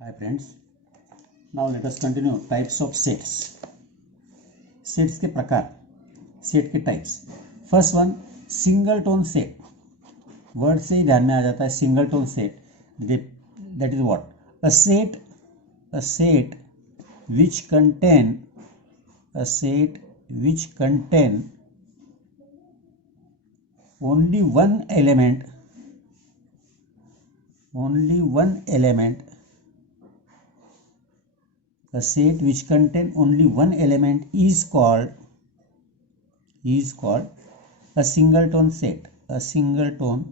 Hi friends, now let us continue types of sets. Sets के प्रकार, set के types. First one single tone set. Word से ही ध्यान में आ जाता है single tone set. That is what? A set which contain only one element a set which contain only one element is called a singleton set. A singleton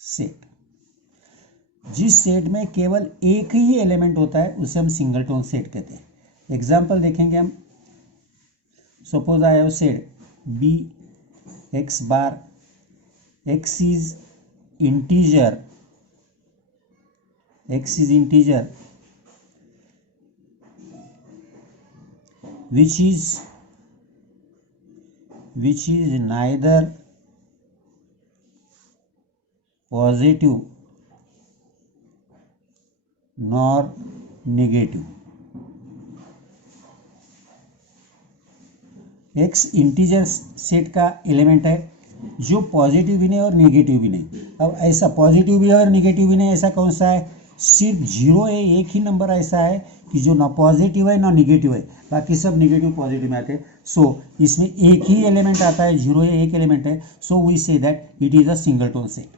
set. जिस set में केवल एक ही element होता है उसे हम सिंगलटोन सेट कहते हैं. एग्जाम्पल देखेंगे हम. Suppose I have said B X bar. X is integer which is neither positive nor negative. X integer set का एलिमेंट है जो पॉजिटिव भी नहीं और नेगेटिव भी नहीं. अब ऐसा पॉजिटिव भी है और नेगेटिव भी नहीं, ऐसा कौन सा है? सिर्फ जीरो है. एक ही नंबर ऐसा है कि जो ना पॉजिटिव है ना नेगेटिव है, बाकी सब नेगेटिव पॉजिटिव में आते हैं. सो इसमें एक ही एलिमेंट आता है, जीरो है, एक एलिमेंट है. So we say that it is a singleton set.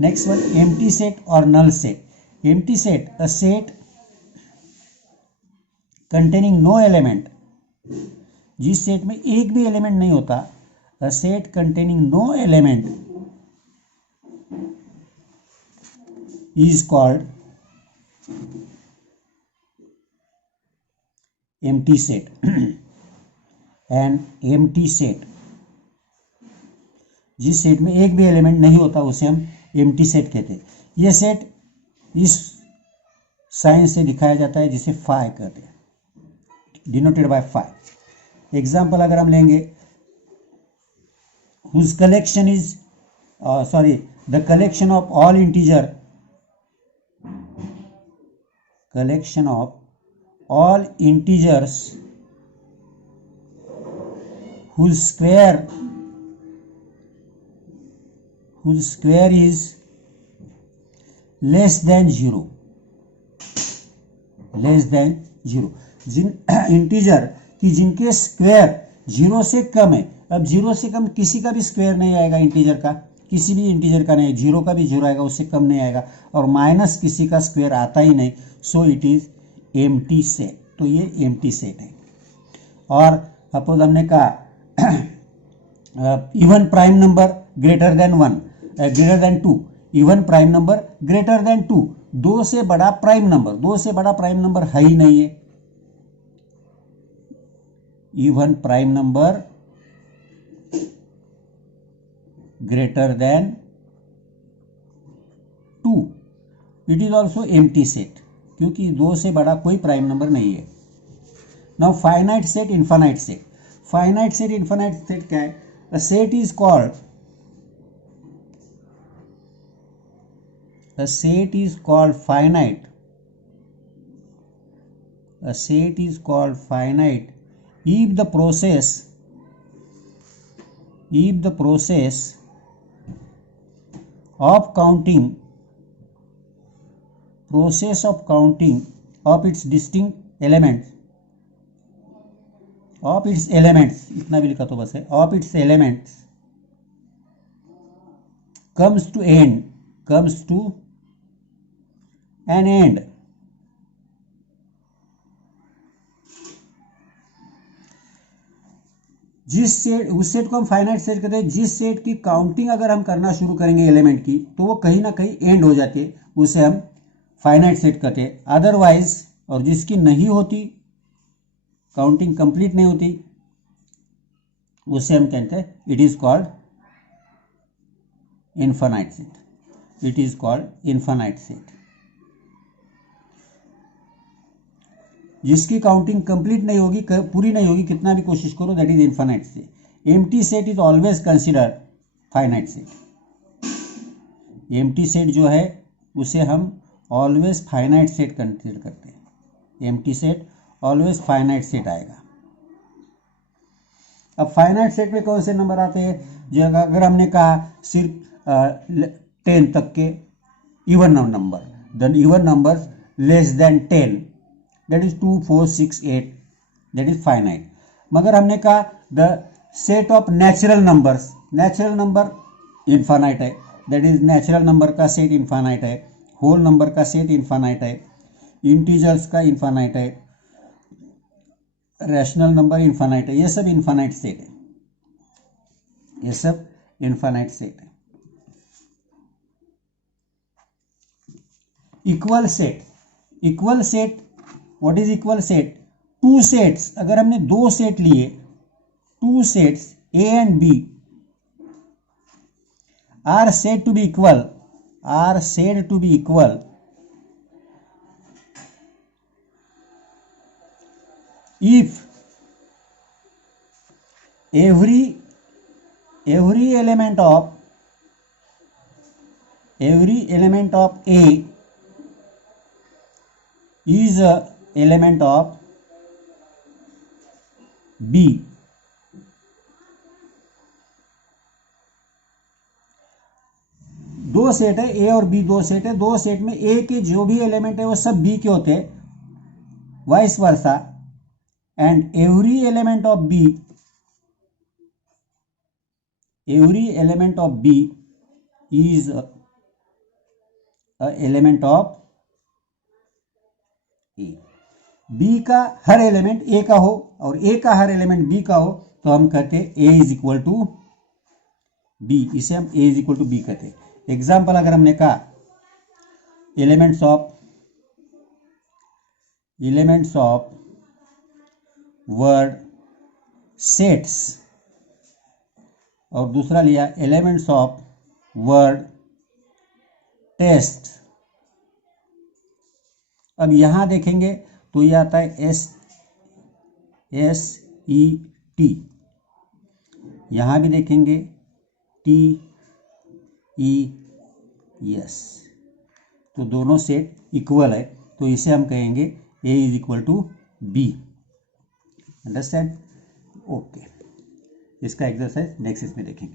Next one empty set और null set. Empty set a set containing no element. जिस सेट में एक भी एलिमेंट नहीं होता. A set containing no element is called empty set. and empty set, जिस set में एक भी एलिमेंट नहीं होता उसे हम empty set कहते हैं. यह सेट इस साइन से दिखाया जाता है जिसे फाई कहते हैं, डिनोटेड बाय फाई. एग्जाम्पल अगर हम लेंगे, whose collection is the collection of all integer all integers whose square is less than 0. जिन इंटीजर की जिनके स्क्वायर 0 से कम है. अब 0 से कम किसी का भी स्क्वायर नहीं आएगा इंटीजर का, किसी भी इंटीजर का नहीं. 0 का भी 0 आएगा, उससे कम नहीं आएगा. और माइनस किसी का स्क्वायर आता ही नहीं. So it is empty set. तो ये एम्प्टी सेट है. और सपोज हमने कहा even prime number greater than 2. Even prime number greater than 2. 2 से बड़ा प्राइम नंबर है ही नहीं है. Even prime number greater than 2. It is also empty set, क्योंकि 2 से बड़ा कोई प्राइम नंबर नहीं है. Now finite set, infinite set. Finite set, infinite set क्या है? A set is called finite. A set is called finite if the process of counting of its distinct elements इतना भी लिखा तो बस है, of its elements comes to an end. उस set को हम फाइनाइट सेट कहते हैं. जिस सेट की काउंटिंग अगर हम करना शुरू करेंगे एलिमेंट की, तो वो कहीं ना कहीं एंड हो जाती है, उसे हम फाइनाइट सेट कहते हैं. अदरवाइज, और जिसकी नहीं होती, काउंटिंग कंप्लीट नहीं होती, उसे हम कहते हैं it is called infinite set. जिसकी काउंटिंग कंप्लीट नहीं होगी, पूरी नहीं होगी, कितना भी कोशिश करो, that is infinite set. Empty set is always considered finite set. Empty set जो है उसे हम ऑलवेज फाइनाइट सेट कंसीडर करते हैं। Empty set always finite set आएगा। अब फाइनाइट सेट में कौन से नंबर आते हैं? जो अगर हमने कहा सिर्फ 10 तक के even number, then even number less than 10, that is 2, 4, 6, 8, that is finite. मगर हमने कहा the set of natural numbers, natural number infinite है, दैट इज नेचुरल नंबर का सेट इनफाइनाइट है, होल नंबर का सेट इनफाइनाइट है, इंटीजर्स का infinite है, रैशनल नंबर इनफाइनाइट है। ये सब इनफाइनाइट सेट है, ये सब इनफाइनाइट सेट है। Equal set, equal set, what is equal set? Two sets, अगर हमने दो सेट लिए, two sets A and B are said to be equal, are said to be equal if every element of A is a element of B. दो set है, ए और B दो set है, दो सेट में ए के जो भी एलिमेंट है वो सब बी के होते हैं, vice versa, and every element of B is element of A. B का हर एलिमेंट ए का हो और ए का हर एलिमेंट बी का हो तो हम कहते हैं ए इज इक्वल टू बी, इसे हम ए इज इक्वल टू बी कहते हैं। एग्जाम्पल अगर हमने कहा एलिमेंट्स ऑफ वर्ड सेट्स, और दूसरा लिया एलिमेंट्स ऑफ वर्ड टेस्ट। अब यहां देखेंगे तो ये आता है SET, यहां भी देखेंगे TES, तो दोनों सेट इक्वल है, तो इसे हम कहेंगे A is equal to B। Understand? Okay, इसका एक्सरसाइज नेक्स्ट इसमें देखेंगे।